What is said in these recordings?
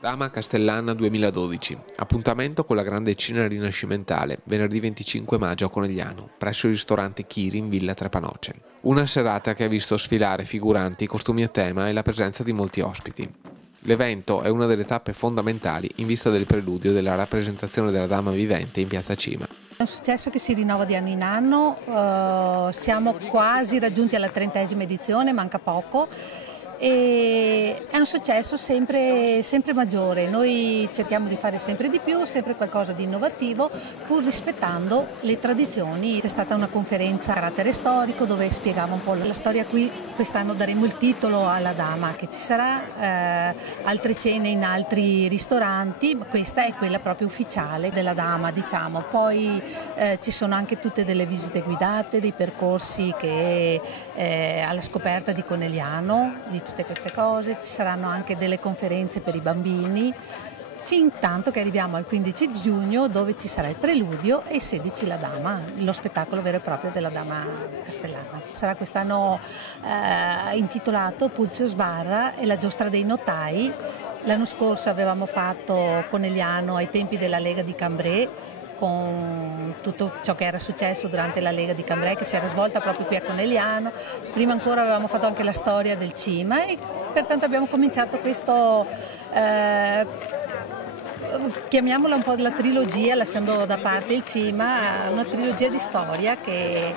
Dama Castellana 2012, appuntamento con la grande cena rinascimentale, venerdì 25 maggio a Conegliano, presso il ristorante Chiri in Villa Trepanoce. Una serata che ha visto sfilare figuranti, costumi a tema e la presenza di molti ospiti. L'evento è una delle tappe fondamentali in vista del preludio della rappresentazione della Dama vivente in Piazza Cima. È un successo che si rinnova di anno in anno, siamo quasi raggiunti alla 30ª edizione, manca poco. E è un successo sempre maggiore, noi cerchiamo di fare sempre di più, sempre qualcosa di innovativo, pur rispettando le tradizioni. C'è stata una conferenza a carattere storico dove spiegavo un po' la storia qui, quest'anno daremo il titolo alla Dama che ci sarà, altre cene in altri ristoranti, ma questa è quella proprio ufficiale della Dama, diciamo. Poi ci sono anche tutte delle visite guidate, dei percorsi che alla scoperta di Conegliano, di tutte queste cose, ci saranno anche delle conferenze per i bambini, fin tanto che arriviamo al 15 giugno dove ci sarà il preludio e il 16 la Dama, lo spettacolo vero e proprio della Dama Castellana. Sarà quest'anno intitolato Pulsio Sbarra e la giostra dei notai. L'anno scorso avevamo fatto Conegliano ai tempi della Lega di Cambrai, con tutto ciò che era successo durante la Lega di Cambrai che si era svolta proprio qui a Conegliano. Prima ancora avevamo fatto anche la storia del Cima e pertanto abbiamo cominciato questo, chiamiamola un po' della trilogia, lasciando da parte il Cima, una trilogia di storia che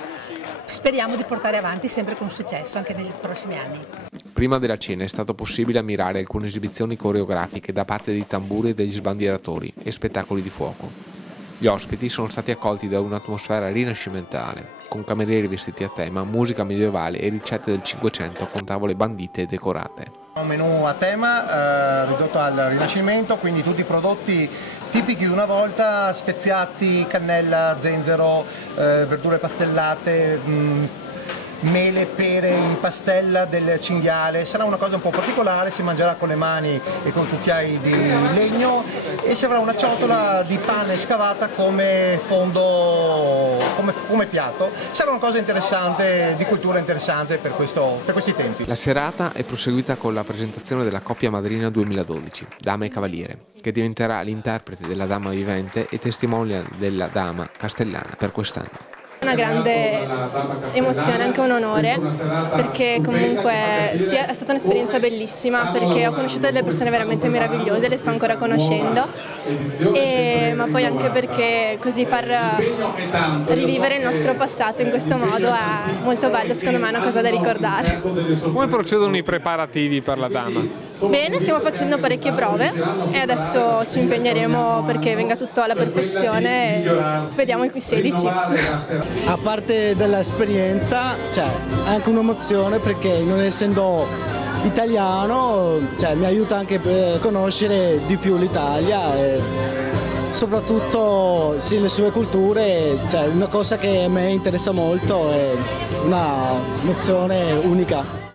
speriamo di portare avanti sempre con successo anche nei prossimi anni. Prima della cena è stato possibile ammirare alcune esibizioni coreografiche da parte dei tamburi e degli sbandieratori e spettacoli di fuoco. Gli ospiti sono stati accolti da un'atmosfera rinascimentale, con camerieri vestiti a tema, musica medievale e ricette del Cinquecento con tavole bandite e decorate. Un menù a tema ridotto al Rinascimento, quindi tutti i prodotti tipici di una volta, speziati, cannella, zenzero, verdure pastellate, mele, pere in pastella del cinghiale. Sarà una cosa un po' particolare, si mangerà con le mani e con cucchiai di legno e si avrà una ciotola di pane scavata come fondo, come piatto. Sarà una cosa interessante, di cultura interessante per questi tempi. La serata è proseguita con la presentazione della coppia madrina 2012, Dama e Cavaliere, che diventerà l'interprete della Dama vivente e testimonial della Dama Castellana per quest'anno. Una grande emozione, anche un onore, perché comunque sì, è stata un'esperienza bellissima, perché ho conosciuto delle persone veramente meravigliose, le sto ancora conoscendo, ma poi anche perché così far rivivere il nostro passato in questo modo è molto bello, secondo me è una cosa da ricordare. Come procedono i preparativi per la Dama? Bene, stiamo facendo parecchie prove e adesso ci impegneremo perché venga tutto alla perfezione e vediamo il 16. A parte dell'esperienza, c'è anche un'emozione perché non essendo italiano mi aiuta anche per conoscere di più l'Italia e soprattutto sì, le sue culture, una cosa che a me interessa molto, è una nozione unica.